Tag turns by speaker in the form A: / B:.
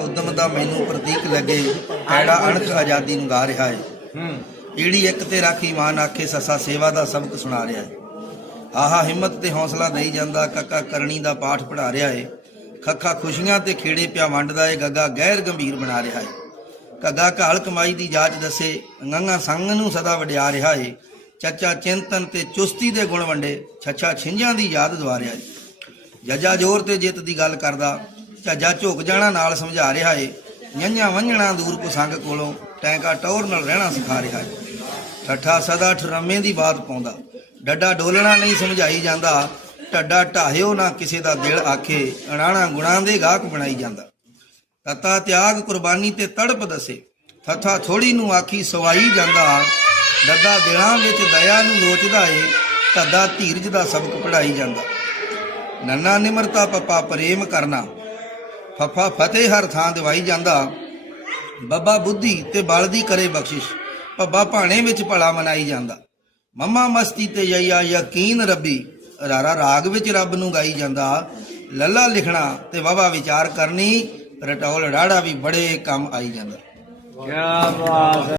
A: ਉਦਮ ਦਾ ਮੈਨੂੰ ਪ੍ਰਤੀਕ ਲੱਗੇ ਐੜਾ ਅਣਖ ਆਜ਼ਾਦੀ ਨੂੰ ਗਾ ਰਿਹਾ ਹੈ
B: ਹੂੰ।
A: ਈੜੀ ਇੱਕ ਤੇ ਰਾਖੀ ਮਾਨ ਆਖੇ ਸੱਸਾ ਸੇਵਾ ਦਾ ਸਬਕ ਸੁਣਾ ਰਿਹਾ ਹੈ ਆਹਾ ਹਿੰਮਤ ਤੇ ਹੌਸਲਾ ਦੇਈ ਜਾਂਦਾ ਕੱਕਾ ਕਰਨੀ ਦਾ ਪਾਠ ਪੜ੍ਹਾ ਰਿਹਾ ਹੈ ਖੱਖਾ ਖੁਸ਼ੀਆਂ ਤੇ ਖੇੜੇ ਪਿਆ ਵੰਡਦਾ ਏ ਗੱਗਾ ਗਹਿਰ ਗੰਭੀਰ ਬਣਾ ਰਿਹਾ ਹੈ ਕੱਗਾ ਘਾਲ ਕਮਾਈ ਦੀ ਜਾਂਚ ਦੱਸੇ ਗੰਗਾ ਸੰਗ ਨੂੰ ਸਦਾ ਵਡਿਆ ਰਿਹਾ ਏ। ਚੱਚਾ ਚਿੰਤਨ ਤੇ ਚੁਸਤੀ ਦੇ ਗੁਣ ਵੰਡੇ ਛੱਛਾ ਛਿੰਝਾਂ ਦੀ ਯਾਦ ਦਵਾ ਰਿਹਾ ਏ। ਜੱਜਾ ਜ਼ੋਰ ਤੇ ਜਿੱਤ ਦੀ ਗੱਲ ਕਰਦਾ ਝੱਜਾ ਝੁਕ ਜਾਣਾ ਨਾਲ ਸਮਝਾ ਰਿਹਾ ਏ। ਨਿਆਂ ਵੰਝਣਾ ਦੂਰ ਕੋ ਸੰਗ ਕੋਲੋਂ ਟੈਂਕਾ ਟੌਰ ਨਾਲ ਰਹਿਣਾ ਸਿਖਾ ਰਿਹਾ ਏ। ਠੱਠਾ ਸਦਾ ਠਰਮੇ ਦੀ ਬਾਤ ਪਾਉਂਦਾ। ਡੱਡਾ ਡੋਲਣਾ ਨਹੀਂ ਸਮਝਾਈ ਜਾਂਦਾ। ਢੱਡਾ ਢਾਹਿਓ ਨਾ ਕਿਸੇ ਦਾ ਦਿਲ ਆਖੇ। ਅਣਾਣਾ ਗੁਣਾਂ ਦੇ ਗਾਹਕ ਬਣਾਈ ਜਾਂਦਾ। ਤਤਾ ਤਿਆਗ ਕੁਰਬਾਨੀ ਤੇ ਤੜਪ ਦਸੇ। ਥਥਾ ਥੋੜੀ ਨੂੰ ਆਖੀ ਸਵਾਈ ਜਾਂਦਾ। ਦੱਦਾ ਦਿਲਾਂ ਵਿੱਚ ਦਇਆ ਨੂੰ ਲੋਚਦਾ ਏ। ਧੱਦਾ ਧੀਰਜ ਦਾ ਸਬਕ ਪੜਾਈ ਜਾਂਦਾ। ਨੰਨਾ ਨਿਮਰਤਾ ਪਪਾ ਪ੍ਰੇਮ ਕਰਨਾ। ਫਫਾ ਫਤਿਹ ਹਰ ਥਾਂ ਦਿਵਾਈ ਜਾਂਦਾ। ਬੱਬਾ ਬੁੱਧੀ ਤੇ ਬਲ ਦੀ ਕਰੇ ਬਖਸ਼ਿਸ਼ ਪੱਬਾ ਭਾਣੇ ਵਿੱਚ ਭਲਾ ਮਨਾਈ ਜਾਂਦਾ। ਮੰਮਾ ਮਸਤੀ ਤੇ ਯਈਆ ਯਕੀਨ ਰੱਬੀ, ਰਾਰਾ ਰਾਗ ਵਿੱਚ ਰੱਬ ਨੂੰ ਗਾਈ ਜਾਂਦਾ। ਲੱਲਾ ਲਿਖਣਾ ਤੇ ਵਾਵਾ ਵਿਚਾਰ ਕਰਨੀ, ਰਟੌਲ ਰਾੜਾ ਵੀ ਬੜੇ ਕੰਮ ਆਈ ਜਾਂਦਾ।
B: ਕੀ ਬਾਤ